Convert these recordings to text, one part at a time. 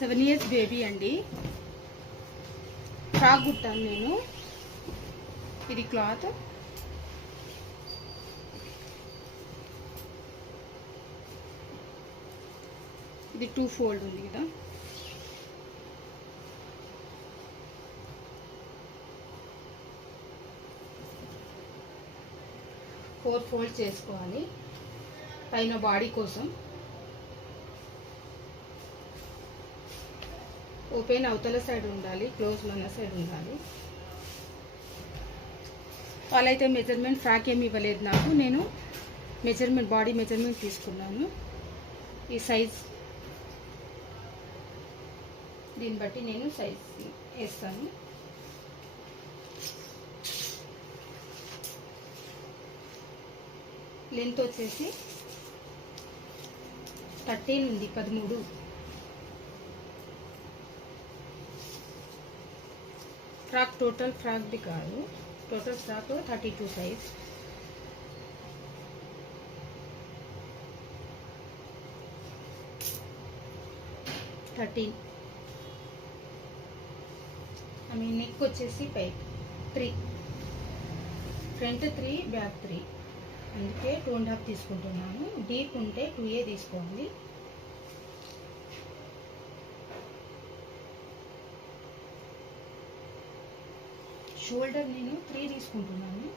7 years baby అండి. Frock కుట్టాను నేను. ఇది క్లాత్. ఇది 2 fold ఉంది కదా. ఫోర్ ఫోల్డ్ చేసుకోవాలి పైన బాడీ కోసం. ఓపెన్ అవతల సైడ్ ఉండాలి, క్లోజ్ మన సైడ్ ఉండాలి. వాళ్ళైతే మెజర్మెంట్ ఫ్రాక్ ఏమి ఇవ్వలేదు నాకు. నేను మెజర్మెంట్ బాడీ మెజర్మెంట్ తీసుకున్నాను. ఈ సైజ్ దీన్ని బట్టి నేను సైజ్ వేస్తాను. లెంత్ వచ్చేసి 13 ఉంది, 13. ఫ్రాక్ టోటల్ ఫ్రాక్ది కాదు, టోటల్ ఫ్రాక్ 32 సైజ్. నెక్ వచ్చేసి 3, ఫ్రంట్ 3, బ్యాక్ 3. అందుకే 2.5 తీసుకుంటున్నాను. డీప్ ఉంటే 2A తీసుకోవాలి. షోల్డర్ నేను 3 తీసుకుంటున్నాను.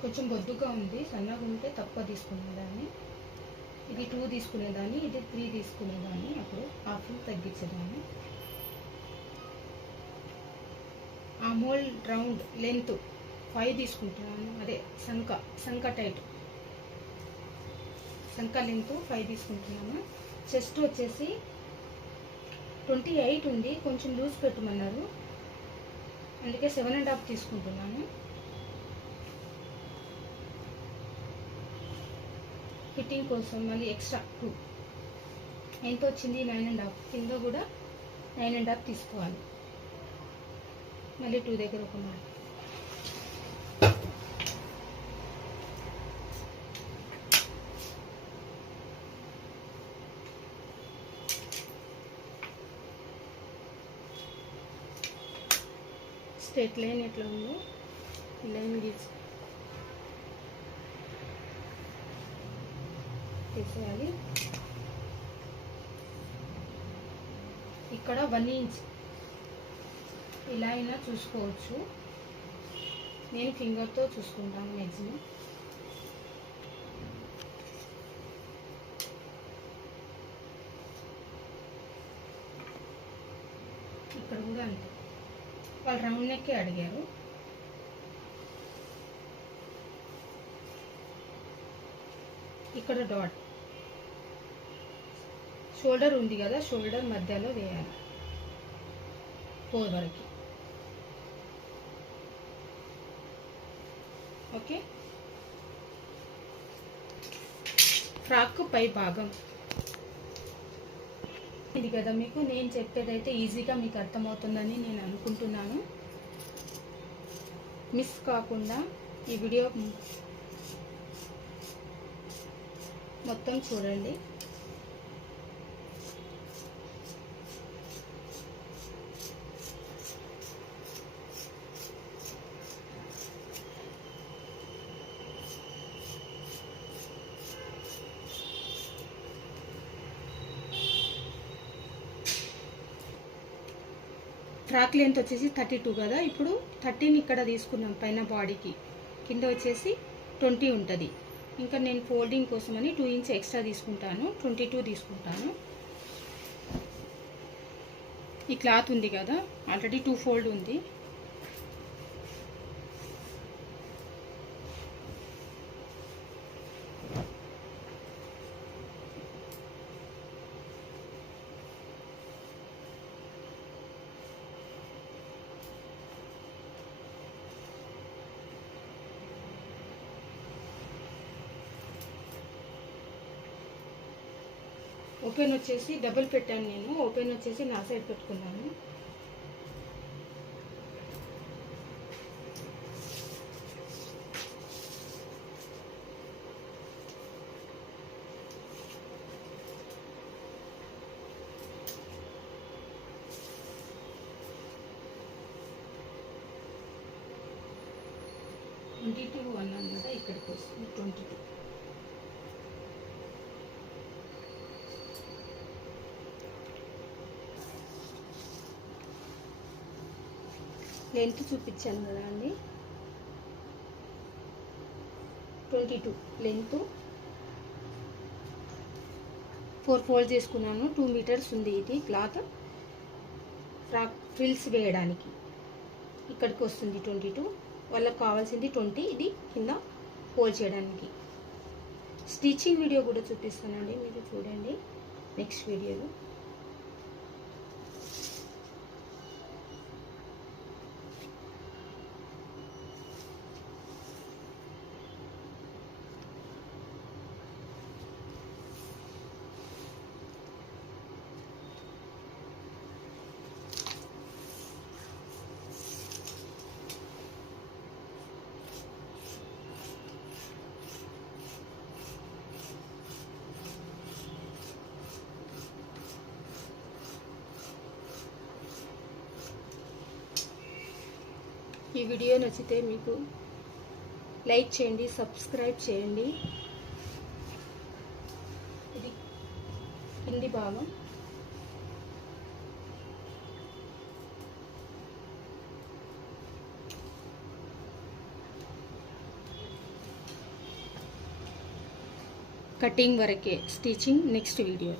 కొంచెం బొద్దుగా ఉంది, సన్నగా ఉంటే తక్కువ తీసుకునేదాన్ని. ఇది 2 తీసుకునేదాన్ని, ఇది 3 తీసుకునేదాన్ని. అప్పుడు హాఫ్ తగ్గించేదాన్ని. ఆ మోల్ రౌండ్ లెంత్ 5 తీసుకుంటున్నాను. అదే సంక టైట్ సంక లెంత్ 5 తీసుకుంటున్నాను. చెస్ట్ వచ్చేసి 28 ఉంది, కొంచెం లూజ్ పెట్టమన్నారు, అందుకే 7.5 తీసుకుంటున్నాను. ఫిట్టింగ్ కోసం మళ్ళీ ఎక్స్ట్రా 2. ఎంత వచ్చింది? 9.5. కింద కూడా 9.5 తీసుకోవాలి. మళ్ళీ 2 దగ్గర ఒక మాట. స్ట్రేట్ లైన్ ఎట్లా ఉందో ఈ లైన్ తీసేయాలి. ఇక్కడ 1 ఇంచ్ ఇలా అయినా చూసుకోవచ్చు. నేను ఫింగర్తో చూసుకుంటాను మ్యాక్సిమం. ఇక్కడ కూడా అంతే. వాళ్ళు రౌండ్ నెక్కే అడిగారు. ఇక్కడ డాట్ షోల్డర్ ఉంది కదా, షోల్డర్ మధ్యలో వేయాలి 4 వరకు. ఓకే. ఫ్రాక్ పై భాగం ఇది కదా. మీకు నేను చెప్పేదైతే ఈజీగా మీకు అర్థమవుతుందని నేను అనుకుంటున్నాను. మిస్ కాకుండా ఈ వీడియో మొత్తం చూడండి. ఫ్రాక్ లెంత్ వచ్చేసి 32 కదా. ఇప్పుడు 13 ఇక్కడ తీసుకున్నాం పైన బాడీకి. కింద వచ్చేసి 20 ఉంటుంది. ఇంకా నేను ఫోల్డింగ్ కోసమని 2 ఇంచ్ ఎక్స్ట్రా తీసుకుంటాను, 22 తీసుకుంటాను. ఈ క్లాత్ ఉంది కదా, ఆల్రెడీ 2 ఫోల్డ్ ఉంది. ఓపెన్ వచ్చేసి డబుల్ పెట్టాను నేను. ఓపెన్ వచ్చేసి నా సైడ్ పెట్టుకున్నాను. 22 అన్నాను కదా, ఇక్కడికి వస్తుంది 22. లెంత్ చూపించాను కదా అండి, 22 లెంత్. 4 ఫోల్డ్ చేసుకున్నాను. 2 మీటర్స్ ఉంది ఇది క్లాత్. ఫ్రాక్ ఫ్రిల్స్ వేయడానికి ఇక్కడికి వస్తుంది 22. వాళ్ళకి కావాల్సింది 20. ఇది కింద ఫోల్డ్ చేయడానికి. స్టిచ్చింగ్ వీడియో కూడా చూపిస్తానండి, మీరు చూడండి నెక్స్ట్ వీడియోలో. ఈ వీడియో నచ్చితే మీకు లైక్ చేయండి, సబ్స్క్రైబ్ చేయండి. ఇది కింది భాగం. కటింగ్ వరకే, స్టిచ్చింగ్ నెక్స్ట్ వీడియో.